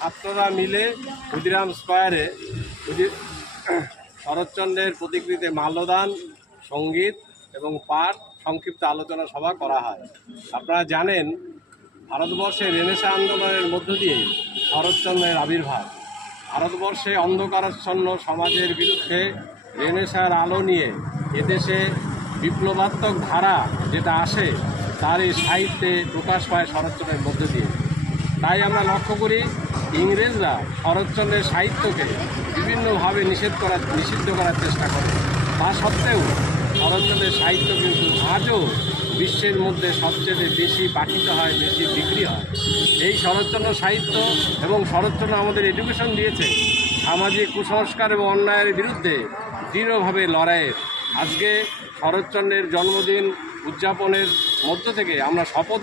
ছাত্ররা মিলে ক্ষুদিরাম স্কয়ারে শরৎচন্দ্রের প্রতিকৃতিতে মাল্যদান, সঙ্গীত এবং পাঠ সংক্ষিপ্ত আলোচনা সভা করা হয়। আপনারা জানেন, ভারতবর্ষে রেনেসাঁ আন্দোলনের মধ্য দিয়ে শরৎচন্দ্রের আবির্ভাব। ভারতবর্ষে অন্ধকারাচ্ছন্ন সমাজের বিরুদ্ধে রেনেসাঁর আলো নিয়ে এদেশে বিপ্লবাত্মক ধারা যেটা আসে তার এই সাহিত্যে প্রকাশ পায় শরৎচন্দ্রের মধ্য দিয়ে। তাই আমরা লক্ষ্য করি ইংরেজরা শরৎচন্দ্রের সাহিত্যকে বিভিন্নভাবে নিষিদ্ধ করার চেষ্টা করে। তা সত্ত্বেও শরৎচন্দ্রের সাহিত্য কিন্তু আজও বিশ্বের মধ্যে সবচেয়ে বেশি পাঠিত হয়, বেশি বিক্রি হয়। এই শরৎচন্দ্র সাহিত্য এবং শরৎচন্দ্র আমাদের এডুকেশন দিয়েছে সামাজিক কুসংস্কার এবং অন্যায়ের বিরুদ্ধে দৃঢ়ভাবে লড়াইয়ের। আজকে শরৎচন্দ্রের জন্মদিন উদযাপনের মধ্য থেকে আমরা শপথ